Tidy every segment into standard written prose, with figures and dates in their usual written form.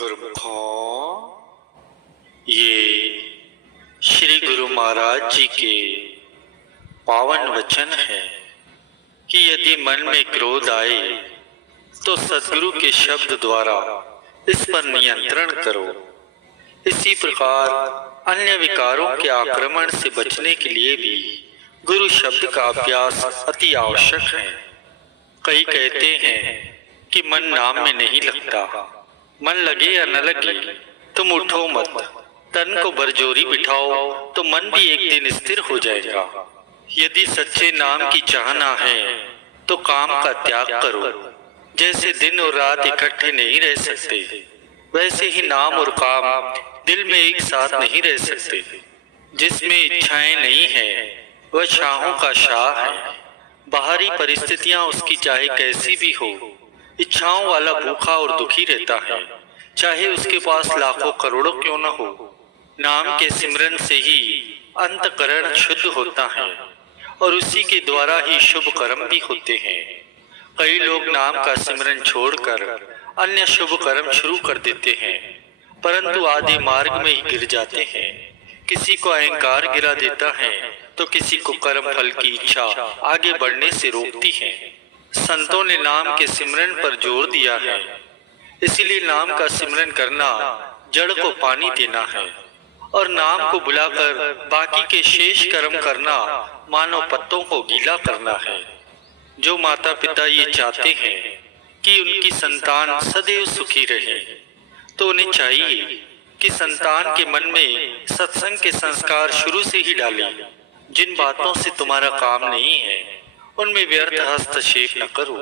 गुरुमुखों, ये श्री गुरु महाराज जी के पावन वचन है कि यदि मन में क्रोध आए तो सद्गुरु के शब्द द्वारा इस पर नियंत्रण करो। इसी प्रकार अन्य विकारों के आक्रमण से बचने के लिए भी गुरु शब्द का अभ्यास अति आवश्यक है। कई कहते हैं कि मन नाम में नहीं लगता। मन लगे या न लगे तुम उठो मत, तन को बरजोरी बिठाओ तो मन भी एक दिन स्थिर हो जाएगा। यदि सच्चे नाम की चाहना है तो काम का त्याग करो। जैसे दिन और रात इकट्ठे नहीं रह सकते, वैसे ही नाम और काम दिल में एक साथ नहीं रह सकते। जिसमें इच्छाएं नहीं है वह शाहों का शाह है। बाहरी परिस्थितियां उसकी चाहे कैसी भी हो, इच्छाओं वाला भूखा और दुखी रहता है, चाहे उसके पास लाखों करोड़ों क्यों न हो। नाम के सिमरन से ही अंतकरण शुद्ध होता है और उसी के द्वारा ही शुभ कर्म भी होते हैं। कई लोग नाम का सिमरन छोड़कर अन्य शुभ कर्म शुरू कर देते हैं, परंतु आधे मार्ग में ही गिर जाते हैं। किसी को अहंकार गिरा देता है तो किसी को कर्म फल की इच्छा आगे बढ़ने से रोकती है। संतों ने नाम के सिमरन पर जोर दिया है, इसीलिए नाम का सिमरन करना जड़ को पानी देना है और नाम को बुलाकर बाकी के शेष कर्म करना मानव पत्तों को गीला करना है। जो माता पिता ये चाहते हैं कि उनकी संतान सदैव सुखी रहे, तो उन्हें चाहिए कि संतान के मन में सत्संग के संस्कार शुरू से ही डालें। जिन बातों से तुम्हारा काम नहीं है उनमें व्यर्थ हस्तक्षेप न करो।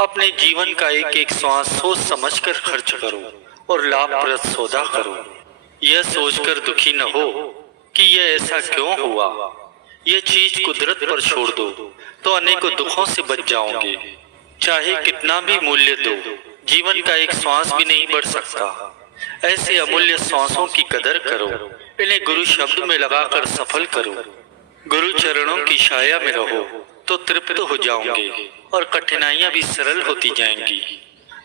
अपने जीवन का एक एक श्वास सोच समझकर खर्च करो और लाभप्रद सौदा करो। यह सोचकर दुखी न हो कि यह ऐसा क्यों हुआ। यह चीज कुदरत पर छोड़ दो तो अनेकों दुखों से बच जाओगे। चाहे कितना भी मूल्य दो, जीवन का एक श्वास भी नहीं बढ़ सकता। ऐसे अमूल्य श्वासों की कदर करो, इन्हें गुरु शब्द में लगाकर सफल करो। गुरु चरणों की छाया में रहो तो तृप्त हो जाओगे और कठिनाइयां भी सरल होती जाएंगी।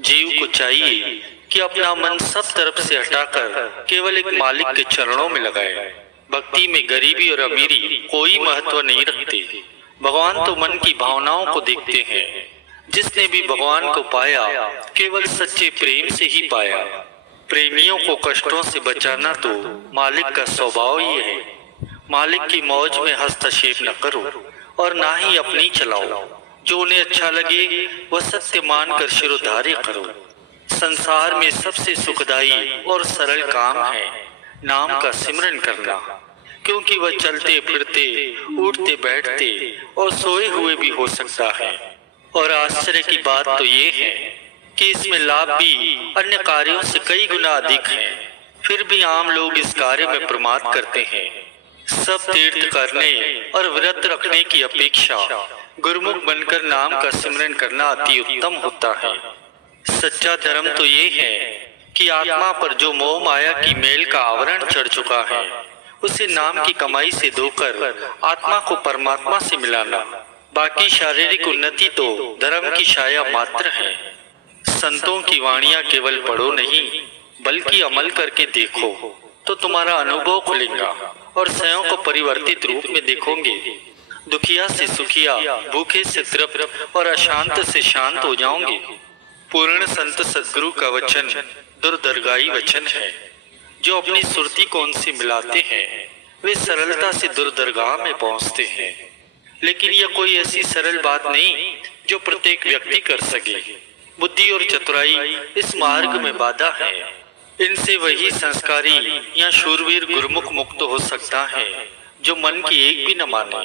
जीव को चाहिए कि अपना मन सब तरफ से हटाकर केवल एक मालिक के चरणों में लगाए। भक्ति में गरीबी और अमीरी कोई महत्व नहीं रखते। भगवान तो मन की भावनाओं को देखते हैं। जिसने भी भगवान को पाया केवल सच्चे प्रेम से ही पाया। प्रेमियों को कष्टों से बचाना तो मालिक का स्वभाव ही है। मालिक की मौज में हस्तक्षेप न करो और ना ही अपनी चलाओ। जो उन्हें अच्छा लगे वह सत्य मानकर शिरोधार्य करो। संसार में सबसे सुखदायी और सरल काम है नाम का सिमरन करना, क्योंकि वह चलते फिरते, उठते बैठते और सोए हुए भी हो सकता है। और आश्चर्य की बात तो ये है कि इसमें लाभ भी अन्य कार्यों से कई गुना अधिक है। फिर भी आम लोग इस कार्य में प्रमाद करते हैं। सब तीर्थ करने और व्रत रखने की अपेक्षा गुरुमुख बनकर नाम का सिमरन करना अति उत्तम होता है। सच्चा धर्म तो ये है कि आत्मा पर जो मोह माया की मेल का आवरण चढ़ चुका है उसे नाम की कमाई से धोकर आत्मा को परमात्मा से मिलाना। बाकी शारीरिक उन्नति तो धर्म की छाया मात्र है। संतों की वाणियां केवल पढ़ो नहीं बल्कि अमल करके देखो तो तुम्हारा अनुभव खुलेगा और स्वयं को परिवर्तित रूप में देखोगे। दुखिया से सुखिया, भूखे से तृप्त और अशांत से शांत हो जाओगे। पूर्ण संत सद्गुरु का वचन दुर्दर्गाई वचन है। जो अपनी सुरती को उनसे मिलाते हैं वे सरलता से दुर्दरगाह में पहुंचते हैं। लेकिन यह कोई ऐसी सरल बात नहीं जो प्रत्येक व्यक्ति कर सके। बुद्धि और चतुराई इस मार्ग में बाधा है। इनसे वही संस्कारी या शूरवीर गुरुमुख मुक्त हो सकता है जो मन की एक भी न माने।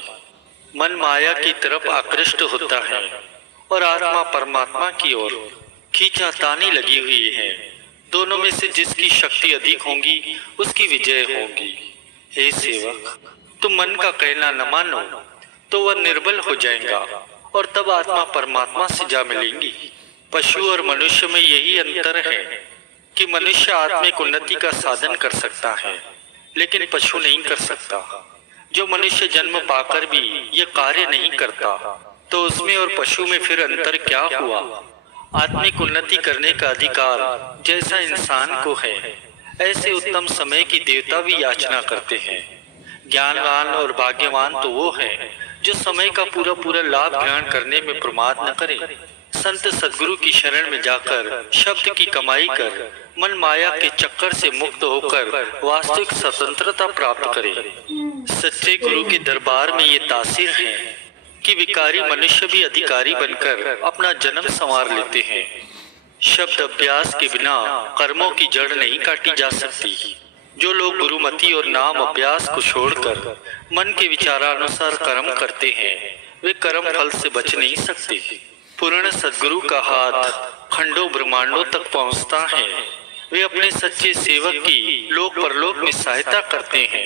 मन माया की तरफ आकृष्ट होता है और आत्मा परमात्मा की ओर खींचातानी लगी हुई है। दोनों में से जिसकी शक्ति अधिक होगी उसकी विजय होगी। हे सेवक, तुम मन का कहना न मानो तो वह निर्बल हो जाएगा और तब आत्मा परमात्मा से जा मिलेंगी। पशु और मनुष्य में यही अंतर है कि मनुष्य आत्मिक उन्नति का साधन कर सकता है लेकिन पशु नहीं कर सकता। जो मनुष्य जन्म पाकर भी यह कार्य नहीं करता तो उसमें और पशु में फिर अंतर क्या हुआ। आत्मिक उन्नति करने का अधिकार जैसा इंसान को है, ऐसे उत्तम समय की देवता भी याचना करते हैं। ज्ञानवान और भाग्यवान तो वो है जो समय का पूरा पूरा लाभ ग्रहण करने में प्रमाद न करे। संत सद्गुरु की शरण में जाकर शब्द की कमाई कर मन माया के चक्कर से मुक्त होकर वास्तविक स्वतंत्रता प्राप्त करे। सच्चे गुरु के दरबार में ये तासीर है कि विकारी मनुष्य भी अधिकारी बनकर अपना जन्म संवार लेते हैं। शब्द अभ्यास के बिना कर्मों की जड़ नहीं काटी जा सकती। जो लोग गुरुमति और नाम अभ्यास को छोड़कर मन के विचारानुसार कर्म करते हैं, वे कर्म फल से बच नहीं सकते। पूर्ण सद्गुरु का हाथ खंडों ब्रह्मांडों तक पहुंचता है। वे अपने सच्चे सेवक की लोक परलोक में सहायता करते हैं।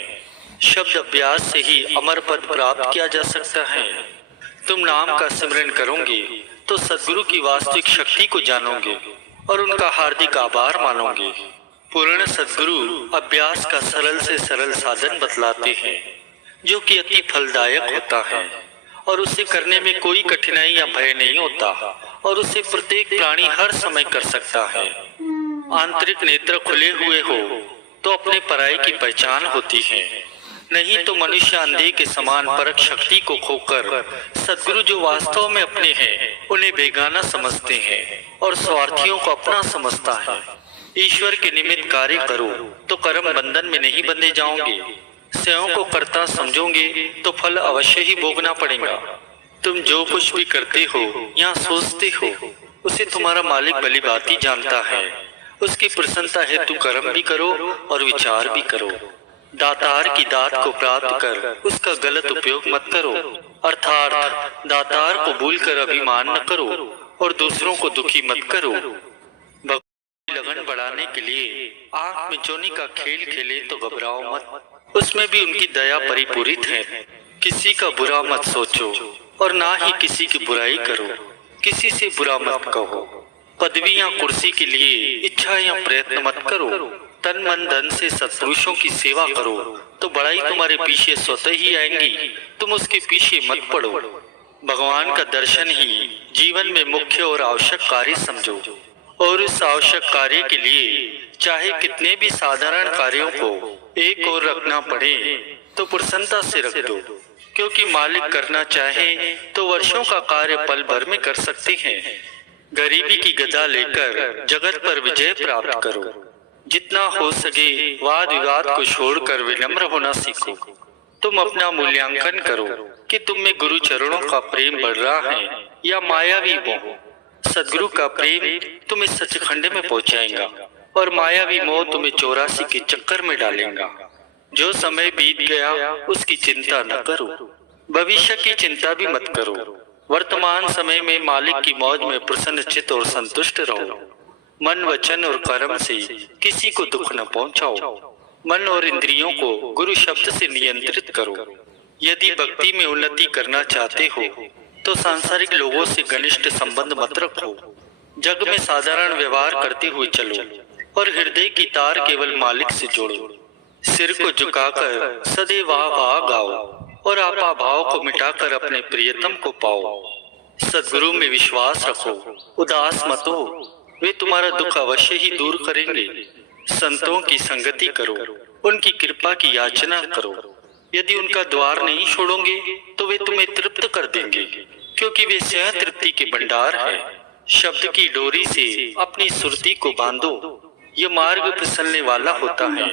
शब्द अभ्यास से ही अमर पद प्राप्त किया जा सकता है। तुम नाम का सिमरन करोगे तो सद्गुरु की वास्तविक शक्ति को जानोगे और उनका हार्दिक आभार मानोगे। पूर्ण सद्गुरु अभ्यास का सरल से सरल साधन बतलाते हैं, जो कि अति फलदायक होता है और उसे करने में कोई कठिनाई या भय नहीं होता और उसे प्रत्येक प्राणी हर समय कर सकता है। आंतरिक नेत्र खुले हुए हो तो अपने पराई की पहचान होती है, नहीं तो मनुष्य अंधे के समान परख शक्ति को खोकर सद्गुरु जो वास्तव में अपने हैं उन्हें बेगाना समझते हैं और स्वार्थियों को अपना समझता है। ईश्वर के निमित्त कार्य करो तो कर्म बंधन में नहीं बंधे जाओगे। स्वयं को कर्ता समझोगे तो फल अवश्य ही भोगना पड़ेगा। तुम जो कुछ भी करते हो या सोचते हो उसे तुम्हारा मालिक भली भांति जानता है। उसकी प्रसन्नता हेतु कर्म भी करो और विचार भी करो। दातार की दात को प्राप्त कर उसका गलत उपयोग मत करो, अर्थात दातार को भूलकर अभिमान न करो और दूसरों को दुखी मत करो। लगन बढ़ाने के लिए आंख में चोनी का खेल खेले तो घबराओ मत, उसमें भी उनकी दया परिपूरित है। किसी का बुरा मत सोचो और ना ही किसी की बुराई करो। किसी से बुरा मत कहो। पदवी या कुर्सी के लिए इच्छा या प्रयत्न मत करो। तन मन धन से सत्पुरुषों की सेवा करो तो बड़ाई तुम्हारे पीछे स्वतः ही आएंगी। तुम उसके पीछे मत पड़ो। भगवान का दर्शन ही जीवन में मुख्य और आवश्यक कार्य समझो और इस आवश्यक कार्य के लिए चाहे कितने भी साधारण कार्यों को एक और रखना पड़े तो प्रसन्नता से रख दो, क्योंकि मालिक करना चाहे तो वर्षों का कार्य पल भर में कर सकते हैं। गरीबी की गदा लेकर जगत पर विजय प्राप्त करो। जितना हो सके वाद विवाद को छोड़कर विनम्र होना सीखो। तुम अपना मूल्यांकन करो कि तुम में गुरु चरणों का प्रेम बढ़ रहा है या मायावी मोह। सद्गुरु का प्रेम तुम्हें सचखंड में पहुंचाएगा और मायावी मोह तुम्हें 84 के चक्कर में डालेगा। जो समय बीत गया उसकी चिंता न करो, भविष्य की चिंता भी मत करो। वर्तमान समय में मालिक की मौज में प्रसन्नचित्त और संतुष्ट रहो। मन वचन और कर्म से किसी को दुख न पहुंचाओ। मन और इंद्रियों को गुरु शब्द से नियंत्रित करो। यदि भक्ति में उन्नति करना चाहते हो तो सांसारिक लोगों से घनिष्ठ संबंध मत रखो। जग में साधारण व्यवहार करते हुए चलो और हृदय की तार केवल मालिक से जोड़ो। सिर को झुकाकर सदैव वाह वाह गाओ और आपा भाव को मिटाकर अपने प्रियतम को पाओ। सद्गुरु में विश्वास रखो, उदास मत हो, वे तुम्हारा दुख अवश्य ही दूर करेंगे। संतों की संगति करो, उनकी कृपा की याचना करो। यदि उनका द्वार नहीं छोड़ोगे तो वे तुम्हें तृप्त कर देंगे, क्योंकि वे स्वयं तृप्ति के भंडार है। शब्द की डोरी से अपनी सुरती को बांधो, यह मार्ग फिसलने वाला होता है,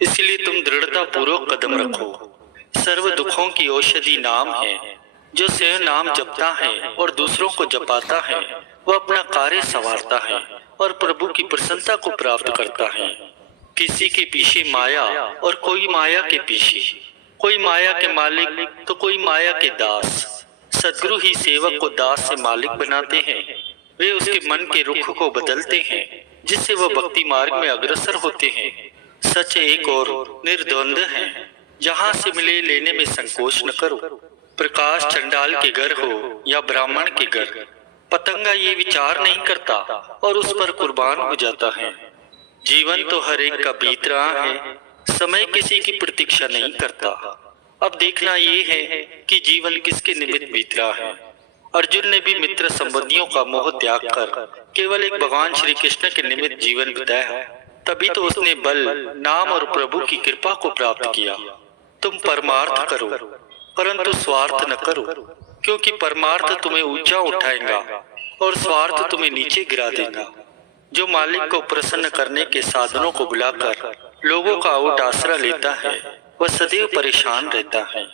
इसलिए तुम दृढ़ता पूर्वक कदम रखो। सर्व दुखों की औषधि नाम है। जो स्वयं नाम जपता है और दूसरों को जपाता है वह अपना कार्य संवारता है और प्रभु की प्रसन्नता को प्राप्त करता है। किसी के पीछे माया और कोई माया के पीछे, कोई माया के मालिक तो कोई माया के दास। सद्गुरु ही सेवक को दास से मालिक बनाते हैं। वे उसके मन के रुख को बदलते हैं जिससे वह भक्ति मार्ग में अग्रसर होते हैं। सच एक और निर्द्वंद है, जहाँ से मिले लेने में संकोच न करो। प्रकाश चंडाल के घर हो या ब्राह्मण के घर, पतंगा ये विचार नहीं करता और उस पर कुर्बान हो जाता है। जीवन तो हर एक का बीत रहा है, समय किसी की प्रतीक्षा नहीं करता। अब देखना ये है कि जीवन किसके निमित्त बीत रहा है अर्जुन ने भी मित्र संबंधियों का मोह त्याग कर केवल एक भगवान श्री कृष्ण के निमित्त जीवन बिताया, तभी तो उसने बल, नाम और प्रभु की कृपा को प्राप्त किया। तुम परमार्थ करो परंतु स्वार्थ न करो, क्योंकि परमार्थ तुम्हें ऊंचा उठाएगा और स्वार्थ तुम्हें नीचे गिरा देगा। जो मालिक को प्रसन्न करने के साधनों को बुलाकर लोगों का ओट आसरा लेता है, वह सदैव परेशान रहता है।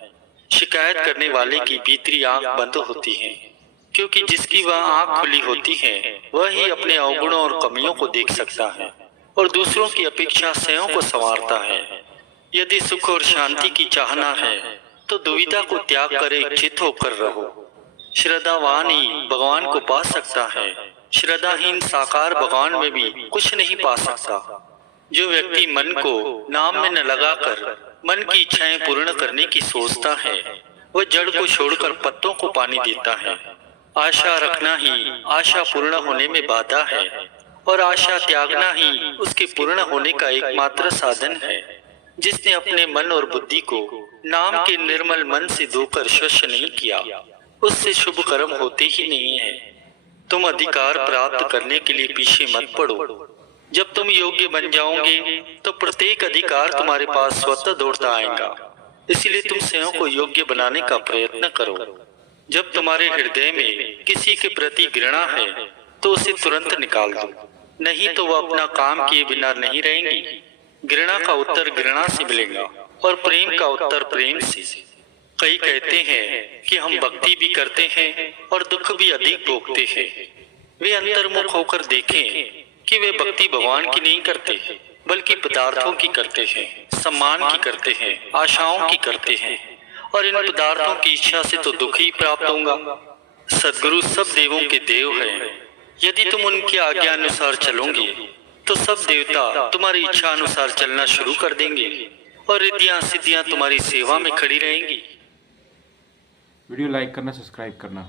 शिकायत करने वाले की भीतरी आंख बंद होती है, क्योंकि जिसकी वह आंख खुली होती है वह ही अपने अवगुणों और कमियों को देख सकता है और दूसरों की अपेक्षा स्वयं को संवारता है। यदि सुख और शांति की चाहना है तो दुविधा को त्याग कर एकचित्त होकर रहो। श्रद्धावान ही भगवान को पा सकता है, श्रद्धाहीन साकार भगवान में भी कुछ नहीं पा सकता। जो व्यक्ति मन को नाम में न लगाकर मन की इच्छाएं पूर्ण करने की सोचता है, वह जड़ को छोड़कर पत्तों को पानी देता है। आशा रखना ही आशा पूर्ण होने में बाधा है और आशा त्यागना ही उसके पूर्ण होने का एकमात्र साधन है। जिसने अपने मन और बुद्धि को नाम के निर्मल मन से धोकर स्वच्छ नहीं किया, उससे शुभ कर्म होते ही नहीं है। तुम अधिकार प्राप्त करने के लिए पीछे मत पड़ो। जब तुम योग्य बन जाओगे तो प्रत्येक अधिकार तुम्हारे पास स्वतः दौड़ता आएगा। इसलिए तुम स्वयं को योग्य बनाने का प्रयत्न करो। जब तुम्हारे हृदय में किसी के प्रति घृणा है तो उसे तुरंत निकाल दो, नहीं तो वह अपना काम किए बिना नहीं रहेंगी। घृणा का उत्तर घृणा से मिलेगा और प्रेम का उत्तर प्रेम से। कई कहते हैं कि हम भक्ति भी करते हैं और दुख भी अधिक भोगते हैं। वे अंतर्मुख होकर देखें कि वे भक्ति भगवान की नहीं करते, बल्कि पदार्थों की करते हैं, सम्मान की करते हैं, आशाओं की करते हैं, और इन पदार्थों की इच्छा से तो दुख ही प्राप्त होगा। सद्गुरु सब देवों के देव हैं। यदि तुम उनकी आज्ञा अनुसार चलोगे तो सब देवता तुम्हारी इच्छा अनुसार चलना शुरू कर देंगे और रिद्धियां सिद्धियां तुम्हारी सेवा में खड़ी रहेंगी। वीडियो लाइक करना, सब्सक्राइब करना।